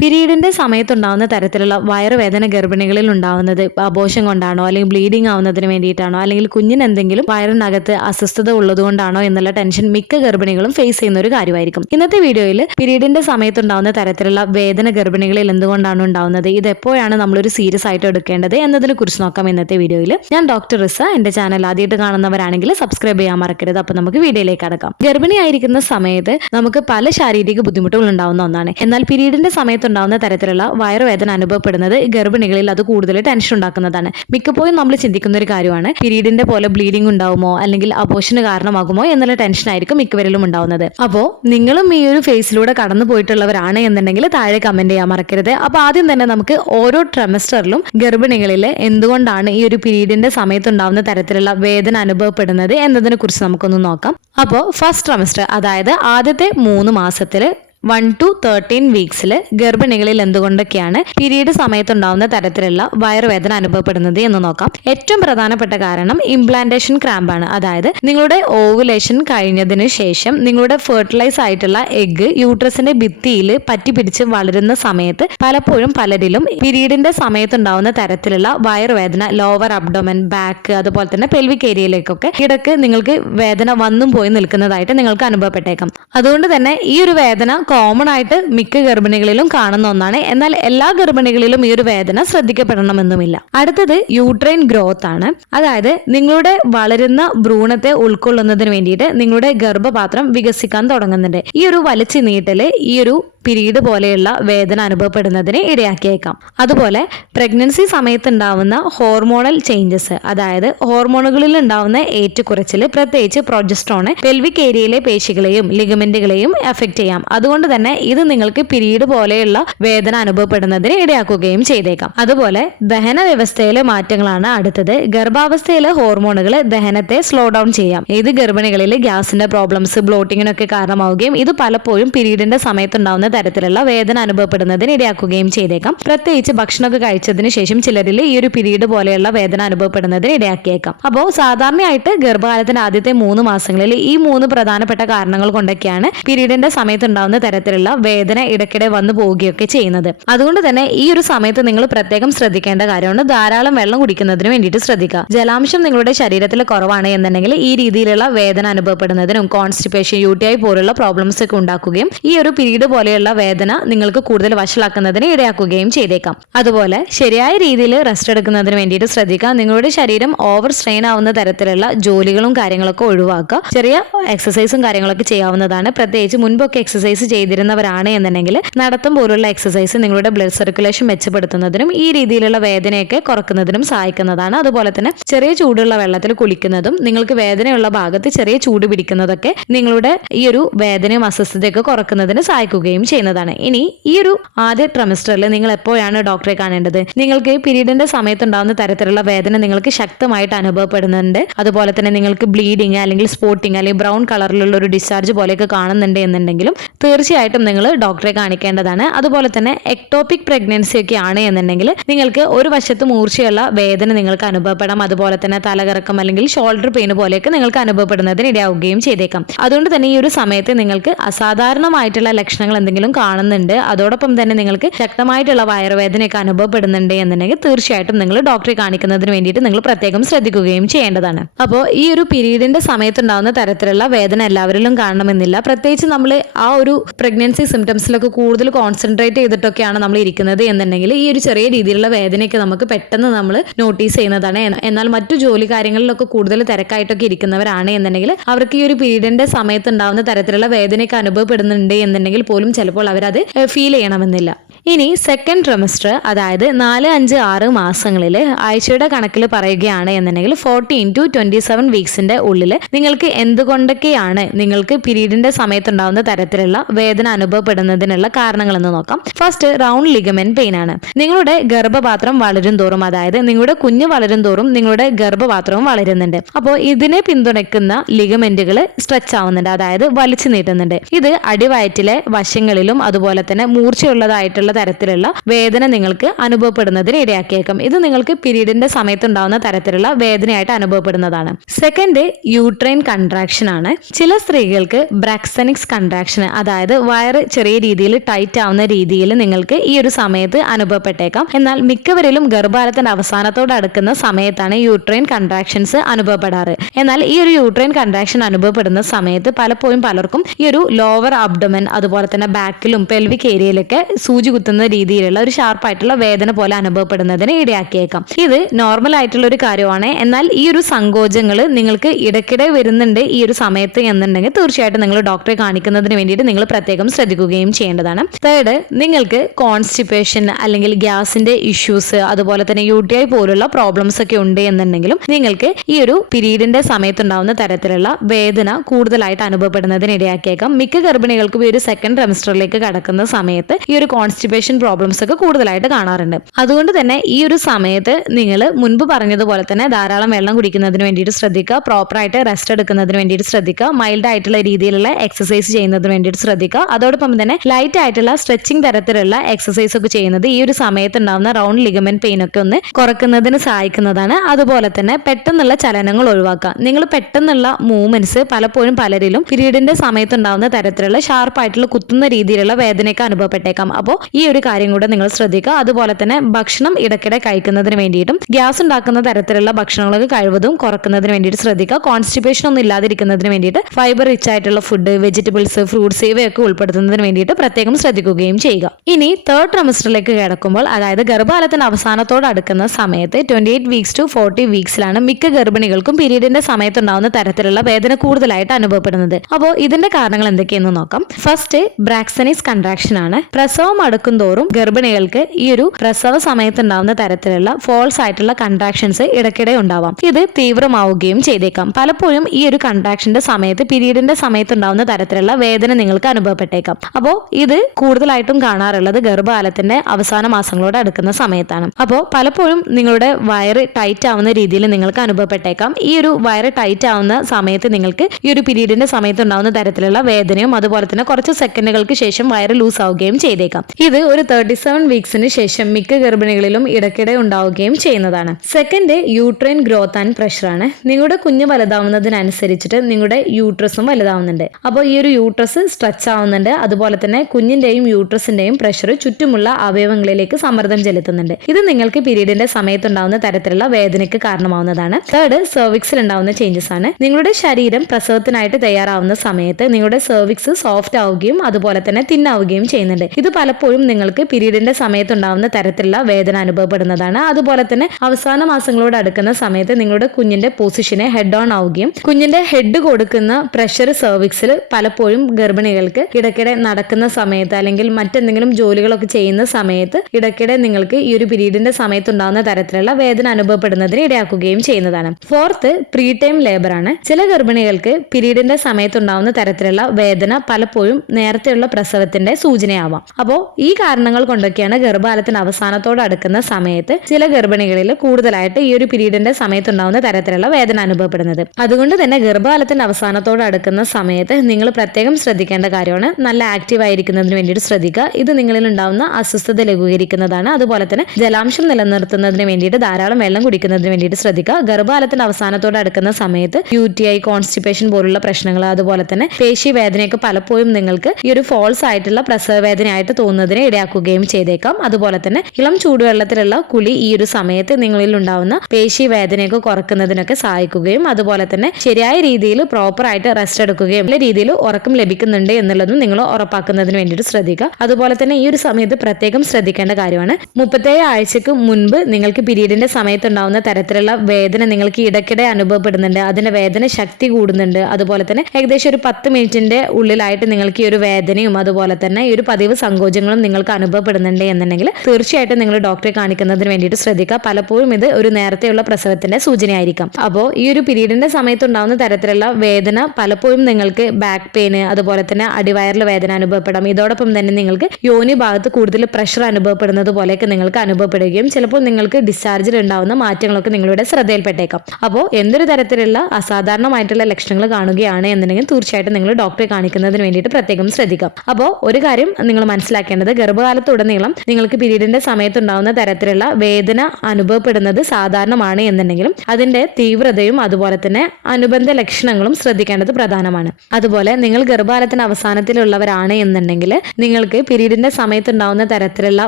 പീരീഡിന്റെ സമയത്തുണ്ടാവുന്ന തരത്തിലുള്ള വയറുവേദന ഗർഭിണികളിൽ ഉണ്ടാവുന്നത് അബോർഷൻ കൊണ്ടാണോ അല്ലെങ്കിൽ ബ്ലീഡിംഗ് ആവുന്നതിന് വേണ്ടിയിട്ടാണോ അല്ലെങ്കിൽ കുഞ്ഞിന് എന്തെങ്കിലും വയറിനകത്ത് അസ്വസ്ഥത ഉള്ളതുകൊണ്ടാണോ എന്നുള്ള ടെൻഷൻ മിക്ക ഗർഭിണികളും ഫേസ് ചെയ്യുന്ന ഒരു കാര്യമായിരിക്കും. ഇന്നത്തെ വീഡിയോയിൽ പീരീഡിന്റെ സമയത്തുണ്ടാവുന്ന തരത്തിലുള്ള വേദന ഗർഭിണികളിൽ എന്തുകൊണ്ടാണ് ഉണ്ടാവുന്നത്, ഇത് എപ്പോഴാണ് നമ്മളൊരു സീരിയസ് ആയിട്ട് എടുക്കേണ്ടത് എന്നതിനെ കുറിച്ച് നോക്കാം. ഇന്നത്തെ വീഡിയോയിൽ ഞാൻ ഡോക്ടർ റിസ. എന്റെ ചാനൽ ആദ്യമായിട്ട് കാണുന്നവരാണെങ്കിൽ സബ്സ്ക്രൈബ് ചെയ്യാൻ മറക്കരുത്. അപ്പൊ നമുക്ക് വീഡിയോയിലേക്ക് കടക്കാം. ഗർഭിണിയായിരിക്കുന്ന സമയത്ത് നമുക്ക് പല ശാരീരിക ബുദ്ധിമുട്ടുകൾ ഉണ്ടാവുന്ന ഒന്നാണ്. എന്നാൽ പീരീഡിന്റെ സമയത്ത് ഉണ്ടാവുന്ന തരത്തിലുള്ള വയറുവേദന അനുഭവപ്പെടുന്നത് ഗർഭിണികളിൽ അത് കൂടുതൽ ടെൻഷൻ ഉണ്ടാക്കുന്നതാണ്. മിക്കപ്പോഴും നമ്മൾ ചിന്തിക്കുന്ന ഒരു കാര്യമാണ് പീരീഡിന്റെ പോലെ ബ്ലീഡിംഗ് ഉണ്ടാവുമോ അല്ലെങ്കിൽ അബോർഷന് കാരണമാകുമോ എന്നുള്ള ടെൻഷൻ ആയിരിക്കും മിക്കവരിലും ഉണ്ടാവുന്നത്. അപ്പോൾ നിങ്ങളും ഈ ഒരു ഫേസിലൂടെ കടന്നു പോയിട്ടുള്ളവരാണ് എന്നുണ്ടെങ്കിൽ താഴെ കമന്റ് ചെയ്യാൻ മറക്കരുത്. അപ്പോൾ ആദ്യം തന്നെ നമുക്ക് ഓരോ ട്രെമസ്റ്ററിലും ഗർഭിണികളിൽ എന്തുകൊണ്ടാണ് ഈ ഒരു പീരീഡിന്റെ സമയത്തുണ്ടാവുന്ന തരത്തിലുള്ള വേദന അനുഭവപ്പെടുന്നത് എന്നതിനെ കുറിച്ച് നമുക്കൊന്ന് നോക്കാം. അപ്പോൾ ഫസ്റ്റ് ട്രെമസ്റ്റർ, അതായത് ആദ്യത്തെ 3 മാസത്തിൽ 1 to 13 വീക്സിൽ ഗർഭിണികളിൽ എന്തുകൊണ്ടൊക്കെയാണ് പീരീഡ് സമയത്തുണ്ടാവുന്ന തരത്തിലുള്ള വയറുവേദന അനുഭവപ്പെടുന്നത് എന്ന് നോക്കാം. ഏറ്റവും പ്രധാനപ്പെട്ട കാരണം ഇംപ്ലാന്റേഷൻ ക്രാമ്പാണ്. അതായത് നിങ്ങളുടെ ഓവുലേഷൻ കഴിഞ്ഞതിന് ശേഷം നിങ്ങളുടെ ഫെർട്ടിലൈസ് ആയിട്ടുള്ള എഗ്ഗ് യൂട്രസിന്റെ ഭിത്തിയിൽ പറ്റിപ്പിടിച്ച് വളരുന്ന സമയത്ത് പലപ്പോഴും പലരിലും പീരീഡിന്റെ സമയത്തുണ്ടാവുന്ന തരത്തിലുള്ള വയറുവേദന ലോവർ അബ്ഡോമൻ, ബാക്ക്, അതുപോലെ തന്നെ പെൽവിക് ഏരിയയിലേക്കൊക്കെ ഇടയ്ക്ക് നിങ്ങൾക്ക് വേദന വന്നും പോയി നിൽക്കുന്നതായിട്ട് നിങ്ങൾക്ക് അനുഭവപ്പെട്ടേക്കാം. അതുകൊണ്ട് തന്നെ ഈ ഒരു വേദന കോമൺ ആയിട്ട് മിക്ക ഗർഭിണികളിലും കാണുന്ന ഒന്നാണ്. എന്നാൽ എല്ലാ ഗർഭിണികളിലും ഈ ഒരു വേദന ശ്രദ്ധിക്കപ്പെടണമെന്നുമില്ല. അടുത്തത് യൂട്രൈൻ ഗ്രോത്ത് ആണ്. അതായത് നിങ്ങളുടെ വളരുന്ന ഭ്രൂണത്തെ ഉൾക്കൊള്ളുന്നതിന് വേണ്ടിയിട്ട് നിങ്ങളുടെ ഗർഭപാത്രം വികസിക്കാൻ തുടങ്ങുന്നുണ്ട്. ഈ ഒരു വലിച്ചു നീട്ടല് ഈ ഒരു പീരീഡ് പോലെയുള്ള വേദന അനുഭവപ്പെടുന്നതിന് ഇടയാക്കിയേക്കാം. അതുപോലെ പ്രഗ്നൻസി സമയത്ത് ഉണ്ടാവുന്ന ഹോർമോണൽ ചേഞ്ചസ്, അതായത് ഹോർമോണുകളിൽ ഉണ്ടാവുന്ന ഏറ്റക്കുറച്ചിൽ, പ്രത്യേകിച്ച് പ്രൊജസ്ട്രോൺ പെൽവിക് ഏരിയയിലെ പേശികളെയും ലിഗമെന്റുകളെയും എഫക്ട് ചെയ്യാം. അതുകൊണ്ട് തന്നെ ഇത് നിങ്ങൾക്ക് പീരീഡ് പോലെയുള്ള വേദന അനുഭവപ്പെടുന്നതിന് ഇടയാക്കുകയും ചെയ്തേക്കാം. അതുപോലെ ദഹന വ്യവസ്ഥയിലെ മാറ്റങ്ങളാണ് അടുത്തത്. ഗർഭാവസ്ഥയിലെ ഹോർമോണുകൾ ദഹനത്തെ സ്ലോ ഡൗൺ ചെയ്യാം. ഇത് ഗർഭിണികളിൽ ഗ്യാസിന്റെ പ്രോബ്ലംസ്, ബ്ലോട്ടിങ്ങിനൊക്കെ കാരണമാവുകയും ഇത് പലപ്പോഴും പീരീഡിന്റെ സമയത്തുണ്ടാവുന്ന തരത്തിലുള്ള വേദന അനുഭവപ്പെടുന്നതിന് ഇടയാക്കുകയും ചെയ്തേക്കാം. പ്രത്യേകിച്ച് ഭക്ഷണമൊക്കെ കഴിച്ചതിന് ശേഷം ചിലരിൽ ഈ ഒരു പീരീഡ് പോലെയുള്ള വേദന അനുഭവപ്പെടുന്നതിന് ഇടയാക്കിയേക്കാം. അപ്പോൾ സാധാരണയായിട്ട് ഗർഭകാലത്തിന്റെ ആദ്യത്തെ 3 മാസങ്ങളിൽ ഈ 3 പ്രധാനപ്പെട്ട കാരണങ്ങൾ കൊണ്ടൊക്കെയാണ് പീരീഡിന്റെ സമയത്തുണ്ടാവുന്ന തരത്തിലുള്ള വേദന ഇടയ്ക്കിടെ വന്നു പോവുകയൊക്കെ ചെയ്യുന്നത്. അതുകൊണ്ട് തന്നെ ഈ ഒരു സമയത്ത് നിങ്ങൾ പ്രത്യേകം ശ്രദ്ധിക്കേണ്ട കാര്യമാണ് ധാരാളം വെള്ളം കുടിക്കുന്നതിന് വേണ്ടിയിട്ട് ശ്രദ്ധിക്കുക. ജലാംശം നിങ്ങളുടെ ശരീരത്തിൽ കുറവാണ് എന്നുണ്ടെങ്കിൽ ഈ രീതിയിലുള്ള വേദന അനുഭവപ്പെടുന്നതിനും കോൺസ്റ്റിപ്പേഷൻ, UTI പോലുള്ള പ്രോബ്ലംസ് ഒക്കെ ഉണ്ടാക്കുകയും ഈ ഒരു പീരീഡ് പോലെയുള്ള വേദന നിങ്ങൾക്ക് കൂടുതൽ വഷളാക്കുന്നതിന് ഇടയാക്കുകയും ചെയ്തേക്കാം. അതുപോലെ ശരിയായ രീതിയിൽ റെസ്റ്റ് എടുക്കുന്നതിന് വേണ്ടിയിട്ട് ശ്രദ്ധിക്കുക. നിങ്ങളുടെ ശരീരം ഓവർ സ്ട്രെയിൻ ആവുന്ന തരത്തിലുള്ള ജോലികളും കാര്യങ്ങളൊക്കെ ഒഴിവാക്കുക. ചെറിയ എക്സസൈസും കാര്യങ്ങളൊക്കെ ചെയ്യാവുന്നതാണ്. പ്രത്യേകിച്ച് മുൻപൊക്കെ എക്സസൈസ് ചെയ്തിരുന്നവരാണ് എന്നുണ്ടെങ്കിൽ നടത്തം പോലുള്ള എക്സസൈസ് നിങ്ങളുടെ ബ്ലഡ് സർക്കുലേഷൻ മെച്ചപ്പെടുത്തുന്നതിനും ഈ രീതിയിലുള്ള വേദനയൊക്കെ കുറക്കുന്നതിനും സഹായിക്കുന്നതാണ്. അതുപോലെ തന്നെ ചെറിയ ചൂടുള്ള വെള്ളത്തിൽ കുളിക്കുന്നതും നിങ്ങൾക്ക് വേദനയുള്ള ഭാഗത്ത് ചെറിയ ചൂട് പിടിക്കുന്നതൊക്കെ നിങ്ങളുടെ ഈ ഒരു വേദനയും അസ്വസ്ഥതയൊക്കെ കുറക്കുന്നതിന് സഹായിക്കുകയും ചെയ്യുന്നതാണ്. ഇനി ഈ ഒരു ആദ്യ ട്രെമസ്റ്ററിൽ നിങ്ങൾ എപ്പോഴാണ് ഡോക്ടറെ കാണേണ്ടത്? നിങ്ങൾക്ക് പീരീഡിന്റെ സമയത്തുണ്ടാകുന്ന തരത്തിലുള്ള വേദന നിങ്ങൾക്ക് ശക്തമായിട്ട് അനുഭവപ്പെടുന്നുണ്ട്, അതുപോലെ തന്നെ നിങ്ങൾക്ക് ബ്ലീഡിങ് അല്ലെങ്കിൽ സ്പോട്ടിങ് അല്ലെങ്കിൽ ബ്രൗൺ കളറിലുള്ള ഒരു ഡിസ്ചാർജ് പോലെയൊക്കെ കാണുന്നുണ്ട് എന്നുണ്ടെങ്കിലും തീർച്ചയായിട്ടും നിങ്ങൾ ഡോക്ടറെ കാണിക്കേണ്ടതാണ്. അതുപോലെ തന്നെ എക്ടോപിക് പ്രഗ്നൻസി ഒക്കെ ആണ് എന്നുണ്ടെങ്കിൽ നിങ്ങൾക്ക് ഒരു വശത്ത് മൂർച്ചയുള്ള വേദന നിങ്ങൾക്ക് അനുഭവപ്പെടാം. അതുപോലെ തന്നെ തലകറക്കം അല്ലെങ്കിൽ ഷോൾഡർ പെയിൻ പോലെയൊക്കെ നിങ്ങൾക്ക് അനുഭവപ്പെടുന്നതിന് ഇടയാവുകയും ചെയ്തേക്കാം. അതുകൊണ്ട് തന്നെ ഈ ഒരു സമയത്ത് നിങ്ങൾക്ക് അസാധാരണമായിട്ടുള്ള ലക്ഷണങ്ങൾ എന്തെങ്കിലും കാണുന്നുണ്ട്, അതോടൊപ്പം തന്നെ നിങ്ങൾക്ക് ശക്തമായിട്ടുള്ള വയറുവേദനയൊക്കെ അനുഭവപ്പെടുന്നുണ്ട് എന്നുണ്ടെങ്കിൽ തീർച്ചയായിട്ടും നിങ്ങൾ ഡോക്ടറെ കാണിക്കുന്നതിന് വേണ്ടിയിട്ട് നിങ്ങൾ പ്രത്യേകം ശ്രദ്ധിക്കുകയും ചെയ്യേണ്ടതാണ്. അപ്പോൾ ഈ ഒരു പീരീഡിന്റെ സമയത്തുണ്ടാകുന്ന തരത്തിലുള്ള വേദന എല്ലാവരിലും കാണണമെന്നില്ല. പ്രത്യേകിച്ച് നമ്മൾ ആ ഒരു പ്രഗ്നൻസി സിംറ്റംസിലൊക്കെ കൂടുതൽ കോൺസെൻട്രേറ്റ് ചെയ്തിട്ടൊക്കെയാണ് നമ്മൾ ഇരിക്കുന്നത് എന്നുണ്ടെങ്കിൽ ഈ ഒരു ചെറിയ രീതിയിലുള്ള വേദനയൊക്കെ നമുക്ക് പെട്ടെന്ന് നമ്മൾ നോട്ടീസ് ചെയ്യുന്നതാണ്. എന്നാൽ മറ്റു ജോലി കാര്യങ്ങളിലൊക്കെ കൂടുതൽ തിരക്കായിട്ടൊക്കെ ഇരിക്കുന്നവരാണ് എന്നുണ്ടെങ്കിൽ അവർക്ക് ഈ ഒരു പീരീഡിന്റെ സമയത്ത് ഉണ്ടാകുന്ന തരത്തിലുള്ള വേദനയൊക്കെ അനുഭവപ്പെടുന്നുണ്ട് എന്നുണ്ടെങ്കിൽ പോലും ചിലപ്പോൾ അവരത് ഫീൽ ചെയ്യണമെന്നില്ല. ഇനി സെക്കൻഡ് ട്രെമസ്റ്റർ, അതായത് 4, 5, 6 മാസങ്ങളിൽ ആഴ്ചയുടെ കണക്കിൽ പറയുകയാണ് എന്നുണ്ടെങ്കിൽ 14 to 27 വീക്സിന്റെ ഉള്ളിൽ നിങ്ങൾക്ക് എന്തുകൊണ്ടൊക്കെയാണ് നിങ്ങൾക്ക് പീരീഡിന്റെ സമയത്തുണ്ടാകുന്ന തരത്തിലുള്ള വേദന അനുഭവപ്പെടുന്നതിനുള്ള കാരണങ്ങൾ എന്ന് നോക്കാം. ഫസ്റ്റ്, റൗണ്ട് ലിഗമെന്റ് പെയിൻ ആണ്. നിങ്ങളുടെ ഗർഭപാത്രം വളരും തോറും, അതായത് നിങ്ങളുടെ കുഞ്ഞ് വളരും തോറും നിങ്ങളുടെ ഗർഭപാത്രവും വളരുന്നുണ്ട്. അപ്പോൾ ഇതിനെ പിന്തുണയ്ക്കുന്ന ലിഗമെന്റുകൾ സ്ട്രെച്ച് ആവുന്നുണ്ട്, അതായത് വലിച്ചു നീട്ടുന്നുണ്ട്. ഇത് അടിവയറ്റിലെ വശങ്ങളിൽ ഭാഗങ്ങളിലും അതുപോലെ തന്നെ മൂർച്ചയുള്ളതായിട്ടുള്ള തരത്തിലുള്ള വേദന നിങ്ങൾക്ക് അനുഭവപ്പെടുന്നതിന് ഇടയാക്കിയേക്കാം. ഇത് നിങ്ങൾക്ക് പീരീഡിന്റെ സമയത്തുണ്ടാവുന്ന തരത്തിലുള്ള വേദനയായിട്ട് അനുഭവപ്പെടുന്നതാണ്. സെക്കൻഡ്, യൂട്രൈൻ കൺട്രാക്ഷൻ ആണ്. ചില സ്ത്രീകൾക്ക് ബ്രാക്സനിക്സ് കൺട്രാക്ഷൻ, അതായത് വയറ് ചെറിയ രീതിയിൽ ടൈറ്റ് ആവുന്ന രീതിയിൽ നിങ്ങൾക്ക് ഈ ഒരു സമയത്ത് അനുഭവപ്പെട്ടേക്കാം. എന്നാൽ മിക്കവരിലും ഗർഭകാലത്തിന്റെ അവസാനത്തോട് അടുക്കുന്ന സമയത്താണ് യൂട്രൈൻ കൺട്രാക്ഷൻസ് അനുഭവപ്പെടാറ്. എന്നാൽ ഈ ഒരു യൂട്രൈൻ കൺട്രാക്ഷൻ അനുഭവപ്പെടുന്ന സമയത്ത് പലപ്പോഴും പലർക്കും ഈ ഒരു ലോവർ അബ്ഡമൻ അതുപോലെ തന്നെ ബാക്കിലും പെൽവിക് ഏരിയയിലൊക്കെ സൂചി കുത്തുന്ന രീതിയിലുള്ള ഒരു ഷാർപ്പായിട്ടുള്ള വേദന പോലെ അനുഭവപ്പെടുന്നതിന് ഇടയാക്കിയേക്കാം. ഇത് നോർമൽ ആയിട്ടുള്ള ഒരു കാര്യമാണ്. എന്നാൽ ഈ ഒരു സങ്കോചങ്ങൾ നിങ്ങൾക്ക് ഇടയ്ക്കിടെ വരുന്നുണ്ട് ഈ ഒരു സമയത്ത് എന്നുണ്ടെങ്കിൽ തീർച്ചയായിട്ടും നിങ്ങൾ ഡോക്ടറെ കാണിക്കുന്നതിന് വേണ്ടിയിട്ട് നിങ്ങൾ പ്രത്യേകം ശ്രദ്ധിക്കുകയും ചെയ്യേണ്ടതാണ്. തേർഡ്, നിങ്ങൾക്ക് കോൺസ്റ്റിപ്പേഷൻ അല്ലെങ്കിൽ ഗ്യാസിന്റെ ഇഷ്യൂസ് അതുപോലെ തന്നെ UTI പോലുള്ള പ്രോബ്ലംസ് ഒക്കെ ഉണ്ട് എന്നുണ്ടെങ്കിലും നിങ്ങൾക്ക് ഈ ഒരു പീരീഡിന്റെ സമയത്തുണ്ടാവുന്ന തരത്തിലുള്ള വേദന കൂടുതലായിട്ട് അനുഭവപ്പെടുന്നതിന് ഇടയാക്കിയേക്കാം. മിക്ക ഗർഭിണികൾക്കും ഈ ഒരു സെക്കൻഡ് ട്രൈമസ്റ്ററിലേക്ക് കടക്കുന്ന സമയത്ത് ഈ ഒരു കോൺസ്റ്റിപ്പേഷൻ പ്രോബ്ലംസ് ഒക്കെ കൂടുതലായിട്ട് കാണാറുണ്ട്. അതുകൊണ്ട് തന്നെ ഈ ഒരു സമയത്ത് നിങ്ങൾ മുൻപ് പറഞ്ഞതുപോലെ തന്നെ ധാരാളം വെള്ളം കുടിക്കുന്നതിന് വേണ്ടിയിട്ട് ശ്രദ്ധിക്കുക, പ്രോപ്പറായിട്ട് റെസ്റ്റ് എടുക്കുന്നതിന് വേണ്ടിയിട്ട് ശ്രദ്ധിക്കുക, മൈൽഡ് ആയിട്ടുള്ള രീതിയിലുള്ള എക്സസൈസ് ചെയ്യുന്നതിന് വേണ്ടിയിട്ട് ശ്രദ്ധിക്കുക. അതോടൊപ്പം തന്നെ ലൈറ്റ് ആയിട്ടുള്ള സ്ട്രെച്ചിങ് തരത്തിലുള്ള എക്സസൈസ് ഒക്കെ ചെയ്യുന്നത് ഈ ഒരു സമയത്ത് ഉണ്ടാകുന്ന റൗണ്ട് ലിഗമെന്റ് പെയിൻ ഒക്കെ ഒന്ന് കുറക്കുന്നതിന് സഹായിക്കുന്നതാണ്. അതുപോലെ തന്നെ പെട്ടെന്നുള്ള ചലനങ്ങൾ ഒഴിവാക്കുക. നിങ്ങൾ പെട്ടെന്നുള്ള മൂവ്മെന്റ്സ് പലപ്പോഴും പലരിലും പീരീഡിന്റെ സമയത്തുണ്ടാകുന്ന തരത്തിലുള്ള ഷാർപ്പായിട്ടുള്ള കുത്തുന്ന രീതിയിലുള്ള വേദനയൊക്കെ അനുഭവപ്പെട്ടേക്കാം. അപ്പോൾ ഈ ഒരു കാര്യം കൂടെ നിങ്ങൾ ശ്രദ്ധിക്കുക. അതുപോലെ തന്നെ ഭക്ഷണം ഇടയ്ക്കിടെ കഴിക്കുന്നതിന് വേണ്ടിയിട്ടും ഗ്യാസ് ഉണ്ടാക്കുന്ന തരത്തിലുള്ള ഭക്ഷണങ്ങളൊക്കെ കഴിവതും കുറക്കുന്നതിന് വേണ്ടിയിട്ട് ശ്രദ്ധിക്കുക. കോൺസ്റ്റിപ്പേഷൻ ഒന്നും ഇല്ലാതിരിക്കുന്നതിന് വേണ്ടിയിട്ട് ഫൈബർ റിച്ച് ആയിട്ടുള്ള ഫുഡ്, വെജിറ്റബിൾസ്, ഫ്രൂട്ട്സ് ഇവയൊക്കെ ഉൾപ്പെടുത്തുന്നതിന് വേണ്ടിയിട്ട് പ്രത്യേകം ശ്രദ്ധിക്കുകയും ചെയ്യുക. ഇനി തേർഡ് ട്രൈമസ്റ്ററിലേക്ക് കിടക്കുമ്പോൾ, അതായത് ഗർഭകാലത്തിന്റെ അവസാനത്തോട് അടുക്കുന്ന സമയത്ത് 28 വീക്സ് ടു 40 വീക്സിലാണ് മിക്ക ഗർഭിണികൾക്കും പീരീഡിന്റെ സമയത്തുണ്ടാവുന്ന തരത്തിലുള്ള വേദന കൂടുതലായിട്ട് അനുഭവപ്പെടുന്നത്. അപ്പോൾ ഇതിന്റെ കാരണങ്ങൾ എന്തൊക്കെയെന്ന് നോക്കാം. ഫസ്റ്റ്, ബ്രാക്സനിക്സ് കൺട്രാക്ഷൻ ആണ്. പ്രസവം അടുക്കും തോറും ഗർഭിണികൾക്ക് ഈ ഒരു പ്രസവ സമയത്തുണ്ടാവുന്ന തരത്തിലുള്ള ഫോൾസ് ആയിട്ടുള്ള കൺട്രാക്ഷൻസ് ഇടയ്ക്കിടെ ഉണ്ടാവാം. ഇത് തീവ്രമാവുകയും ചെയ്തേക്കാം. പലപ്പോഴും ഈ ഒരു കൺട്രാക്ഷന്റെ സമയത്ത് പീരീഡിന്റെ സമയത്തുണ്ടാവുന്ന തരത്തിലുള്ള വേദന നിങ്ങൾക്ക് അനുഭവപ്പെട്ടേക്കാം. അപ്പോൾ ഇത് കൂടുതലായിട്ടും കാണാറുള്ളത് ഗർഭകാലത്തിന്റെ അവസാന മാസങ്ങളോട് അടുക്കുന്ന സമയത്താണ്. അപ്പോൾ പലപ്പോഴും നിങ്ങളുടെ വയറ് ടൈറ്റ് ആവുന്ന രീതിയിൽ നിങ്ങൾക്ക് അനുഭവപ്പെട്ടേക്കാം. ഈ ഒരു വയറ് ടൈറ്റ് ആവുന്ന സമയത്ത് നിങ്ങൾക്ക് ഈ ഒരു പീരീഡിന്റെ സമയത്ത് ഉണ്ടാവുന്ന തരത്തിലുള്ള വേദനയും അതുപോലെ തന്നെ കുറച്ച് സെക്കൻഡുകൾക്ക് ശേഷം വയറ് ലൂസ് ആവുകയും ചെയ്തേക്കാം. ഇത് ഒരു 37 വീക്സിന് ശേഷം മിക്ക ഗർഭിണികളിലും ഇടയ്ക്കിടെ ഉണ്ടാവുകയും ചെയ്യുന്നതാണ്. Second, uterine growth and pressure ആണ്. നിങ്ങളുടെ കുഞ്ഞ് വലുതാവുന്നതിനനുസരിച്ചിട്ട് നിങ്ങളുടെ യൂട്രസും വലുതാവുന്നുണ്ട്. അപ്പോൾ ഈ ഒരു യൂട്രസ് സ്ട്രെച്ച് ആവുന്നുണ്ട്. അതുപോലെ തന്നെ കുഞ്ഞിന്റെയും യൂട്രസിന്റെയും പ്രഷർ ചുറ്റുമുള്ള അവയവങ്ങളിലേക്ക് സമ്മർദ്ദം ചെലുത്തുന്നുണ്ട്. ഇത് നിങ്ങൾക്ക് പീരീഡിന്റെ സമയത്തുണ്ടാവുന്ന തരത്തിലുള്ള വേദനയ്ക്ക് കാരണമാവുന്നതാണ്. തേർഡ്, സെർവിക്സിൽ ഉണ്ടാവുന്ന ചേഞ്ചസ് ആണ്. നിങ്ങളുടെ ശരീരം പ്രസവത്തിനായിട്ട് തയ്യാറാവുന്ന സമയത്ത് നിങ്ങളുടെ സെർവിക്സ് സോഫ്റ്റ് ആവുകയും അതുപോലെ തന്നെ തിന്നാവുകയും ചെയ്യുന്നുണ്ട്. ഇത് പലപ്പോഴും നിങ്ങൾക്ക് പീരീഡിന്റെ സമയത്തുണ്ടാവുന്ന തരത്തിലുള്ള വേദന അനുഭവപ്പെടുന്നതാണ്. അതുപോലെ തന്നെ അവസാന മാസങ്ങളോട് അടുക്കുന്ന സമയത്ത് നിങ്ങളുടെ കുഞ്ഞിന്റെ പൊസിഷനെ ഹെഡ് ഓൺ ആവുകയും കുഞ്ഞിന്റെ ഹെഡ് കൊടുക്കുന്ന പ്രഷർ സെർവിക്സിൽ പലപ്പോഴും ഗർഭിണികൾക്ക് ഇടയ്ക്കിടെ നടക്കുന്ന സമയത്ത് അല്ലെങ്കിൽ മറ്റെന്തെങ്കിലും ജോലികളൊക്കെ ചെയ്യുന്ന സമയത്ത് ഇടയ്ക്കിടെ നിങ്ങൾക്ക് ഈ ഒരു പീരീഡിന്റെ സമയത്തുണ്ടാകുന്ന തരത്തിലുള്ള വേദന അനുഭവപ്പെടുന്നതിന് ഇടയാക്കുകയും ചെയ്യുന്നതാണ്. ഫോർത്ത്, പ്രീ ടൈം ലേബർ ആണ്. ചില ഗർഭിണികൾക്ക് പീരീഡിന്റെ സമയത്തുണ്ടാകുന്ന തരത്തിലുള്ള വേദന പലപ്പോഴും നേരത്തെയുള്ള പ്രസവത്തിന്റെ സൂചനയാവാം. അപ്പോൾ ഈ കാരണങ്ങൾ കൊണ്ടൊക്കെയാണ് ഗർഭകാലത്തിന് അവസാനത്തോട് അടുക്കുന്ന സമയത്ത് ചില ഗർഭിണികളിൽ കൂടുതലായിട്ട് ഈ ഒരു പീരീഡിന്റെ സമയത്തുണ്ടാകുന്ന തരത്തിലുള്ള വേദന അനുഭവപ്പെടുന്നത്. അതുകൊണ്ട് തന്നെ ഗർഭകാലത്തിന്റെ അവസാനത്തോട് അടുക്കുന്ന സമയത്ത് നിങ്ങൾ പ്രത്യേകം ശ്രദ്ധിക്കേണ്ട കാര്യമാണ് നല്ല ആക്റ്റീവ് ആയിരിക്കുന്നതിന് വേണ്ടിയിട്ട് ശ്രദ്ധിക്കുക. ഇത് നിങ്ങളിൽ ഉണ്ടാവുന്ന അസ്വസ്ഥത ലഘൂകരിക്കുന്നതാണ്. അതുപോലെ തന്നെ ജലാംശം നിലനിർത്തുന്നതിന് വേണ്ടിയിട്ട് ധാരാളം വെള്ളം കുടിക്കുന്നതിന് വേണ്ടിയിട്ട് ശ്രദ്ധിക്കുക. ഗർഭകാലത്തിന്റെ അവസാനത്തോട് അടുക്കുന്ന സമയത്ത് UTI, കോൺസ്റ്റിപ്പേഷൻ പോലുള്ള പ്രശ്നങ്ങൾ അതുപോലെ തന്നെ പേശി വേദനയൊക്കെ പലപ്പോഴും നിങ്ങൾക്ക് ഈ ഒരു ഫോൾസ് ആയിട്ടുള്ള പ്രസവ വേദനയായിട്ട് തോന്നുന്നതിന് ഇടയാക്കുകയും ചെയ്തേക്കാം. അതുപോലെ തന്നെ ഇളം ചൂടുവെള്ളത്തിലുള്ള കുളി ഈ ഒരു സമയത്ത് നിങ്ങളിൽ ഉണ്ടാവുന്ന പേശി വേദനയൊക്കെ കുറക്കുന്നതിനൊക്കെ സഹായിക്കുകയും അതുപോലെ തന്നെ ശരിയായ രീതിയിൽ പ്രോപ്പറായിട്ട് റെസ്റ്റ് എടുക്കുകയും നല്ല രീതിയിൽ ഉറക്കം ലഭിക്കുന്നുണ്ട് എന്നുള്ളതും നിങ്ങൾ ഉറപ്പാക്കുന്നതിന് വേണ്ടിയിട്ട് ശ്രദ്ധിക്കുക. അതുപോലെ തന്നെ ഈ ഒരു സമയത്ത് പ്രത്യേകം ശ്രദ്ധിക്കേണ്ട കാര്യമാണ് 37 ആഴ്ചക്ക് മുൻപ് നിങ്ങൾക്ക് പീരീഡിന്റെ സമയത്തുണ്ടാവുന്ന തരത്തിലുള്ള വേദന നിങ്ങൾക്ക് ഇടയ്ക്കിടെ അനുഭവപ്പെടുന്നുണ്ട്. അതിന്റെ വേദന ശക്തി കൂടുന്നുണ്ട്. അതുപോലെ തന്നെ ഏകദേശം ഒരു 10 മിനിറ്റിന്റെ ഉള്ളിലായിട്ട് നിങ്ങൾക്ക് ഈ ഒരു വേദനയും അതുപോലെ തന്നെ ഈ ഒരു പതിവ് സങ്കോചങ്ങളും നിങ്ങൾക്ക് അനുഭവപ്പെടുന്നുണ്ട് എന്നുണ്ടെങ്കിൽ തീർച്ചയായിട്ടും നിങ്ങൾ ഡോക്ടറെ കാണിക്കുന്നതിന് വേണ്ടിയിട്ട് ശ്രദ്ധിക്കുക. പലപ്പോഴും ഇത് ഒരു നേരത്തെയുള്ള പ്രസവത്തിന്റെ സൂചനയായിരിക്കാം. അപ്പോൾ ഈ ഒരു പീരീഡിന്റെ സമയത്തുണ്ടാവുന്ന തരത്തിലുള്ള വേദന പലപ്പോഴും നിങ്ങൾക്ക് ബാക്ക് പെയിന് അതുപോലെ തന്നെ അടിവയറിൽ വേദന അനുഭവപ്പെടാം. ഇതോടൊപ്പം തന്നെ നിങ്ങൾക്ക് യോനി ഭാഗത്ത് കൂടുതൽ പ്രഷർ അനുഭവപ്പെടുന്നത് പോലെയൊക്കെ നിങ്ങൾക്ക് അനുഭവപ്പെടുകയും ചിലപ്പോൾ നിങ്ങൾക്ക് ഡിസ്ചാർജിൽ ഉണ്ടാവുന്ന മാറ്റങ്ങളൊക്കെ നിങ്ങളുടെ ശ്രദ്ധയിൽപ്പെട്ടേക്കാം. അപ്പോൾ എന്തൊരു തരത്തിലുള്ള അസാധാരണമായിട്ടുള്ള ലക്ഷണങ്ങൾ കാണുകയാണ് എന്നുണ്ടെങ്കിൽ തീർച്ചയായിട്ടും നിങ്ങൾ ഡോക്ടറെ കാണിക്കുന്നതിന് വേണ്ടിയിട്ട് പ്രത്യേകം ശ്രദ്ധിക്കാം. അപ്പോൾ ഒരു കാര്യം നിങ്ങൾ മനസ്സിലാക്കേണ്ടത്, ഗർഭകാലത്തുടനീളം നിങ്ങൾക്ക് പീരീഡിന്റെ സമയത്തുണ്ടാകുന്ന തരത്തിലുള്ള വേദന അനുഭവപ്പെടുന്നത് സാധാരണമാണ് എന്നുണ്ടെങ്കിലും അതിന്റെ തീവ്രതയും അതുപോലെ തന്നെ അനുബന്ധ ലക്ഷണങ്ങളും ശ്രദ്ധിക്കേണ്ടത് പ്രധാനമാണ്. അതുപോലെ നിങ്ങൾ ഗർഭകാലത്തിന്റെ അവസാനത്തിലുള്ളവരാണ് എന്നുണ്ടെങ്കിൽ നിങ്ങൾക്ക് പീരീഡിന്റെ സമയത്തുണ്ടാകുന്ന തരത്തിലുള്ള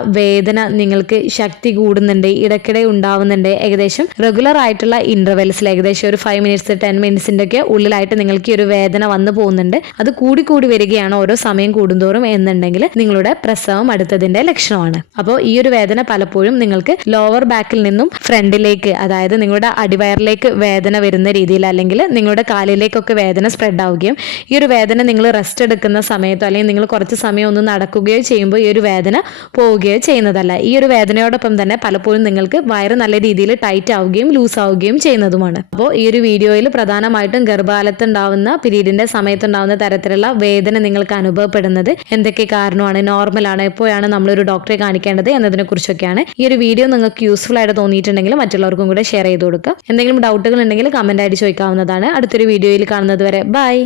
വേദന നിങ്ങൾക്ക് ശക്തി കൂടുന്നുണ്ട്, ഇടയ്ക്കിടെ ഉണ്ടാവുന്നുണ്ട്, ഏകദേശം റെഗുലർ ആയിട്ടുള്ള ഇന്റർവെൽസിൽ ഏകദേശം ഒരു 5 മിനിറ്റ്സ് 10 മിനിറ്റ്സിന്റെ ഒക്കെ ഉള്ളിലായിട്ട് നിങ്ങൾക്ക് ഈ ഒരു വേദന വന്നു പോകുന്നുണ്ട്, അത് കൂടി വരികയാണ് ഓരോ സമയം കൂടുന്തോറും എന്നുണ്ടെങ്കിൽ നിങ്ങളുടെ പ്രസവം അടുത്തതിന്റെ ലക്ഷണമാണ്. അപ്പോൾ ഈ ഒരു വേദന പലപ്പോഴും നിങ്ങൾക്ക് ലോവർ ബാക്കിൽ നിന്നും ഫ്രണ്ടിലേക്ക്, അതായത് നിങ്ങളുടെ അടിവയറിലേക്ക് വേദന വരുന്ന രീതിയിൽ അല്ലെങ്കിൽ നിങ്ങളുടെ കാലിലേക്കൊക്കെ വേദന സ്പ്രെഡ് ആവുകയും ഈ ഒരു വേദന നിങ്ങൾ റെസ്റ്റ് എടുക്കുന്ന സമയത്തോ അല്ലെങ്കിൽ നിങ്ങൾ കുറച്ച് സമയം ഒന്ന് നടക്കുകയോ ചെയ്യുമ്പോൾ ഈ ഒരു വേദന പോവുകയോ ചെയ്യുന്നതല്ല. ഈ ഒരു വേദനയോടൊപ്പം തന്നെ പലപ്പോഴും നിങ്ങൾക്ക് വയറ് നല്ല രീതിയിൽ ടൈറ്റ് ആവുകയും ലൂസ് ആവുകയും ചെയ്യുന്നതുമാണ്. അപ്പോൾ ഈ ഒരു വീഡിയോയിൽ പ്രധാനമായിട്ടും ഗർഭകാലത്ത് ഉണ്ടാവുന്ന പീരീഡിന്റെ സമയത്തുണ്ടാവുന്ന തരത്തിലുള്ള വേദന നിങ്ങൾക്ക് അനുഭവപ്പെടുന്നത് എന്തൊക്കെ കാരണമാണ്, നോർമലാണ്, എപ്പോഴാണ് നമ്മളൊരു ഡോക്ടറെ കാണിക്കേണ്ടത് എന്നതിനെ കുറിച്ചൊക്കെയാണ്. ഈ ഒരു വീഡിയോ നിങ്ങൾക്ക് യൂസ്ഫുൾ ആയിട്ട് തോന്നിയിട്ടുണ്ടെങ്കിൽ മറ്റുള്ളവർക്കും കൂടെ ഷെയർ ചെയ്ത് കൊടുക്കുക. എന്തെങ്കിലും ഡൗട്ടുകൾ ഉണ്ടെങ്കിൽ കമന്റ് ആയിട്ട് ചോദിക്കാവുന്നതാണ്. അടുത്തൊരു വീഡിയോയിൽ കാണുന്നത് വരെ ബൈ.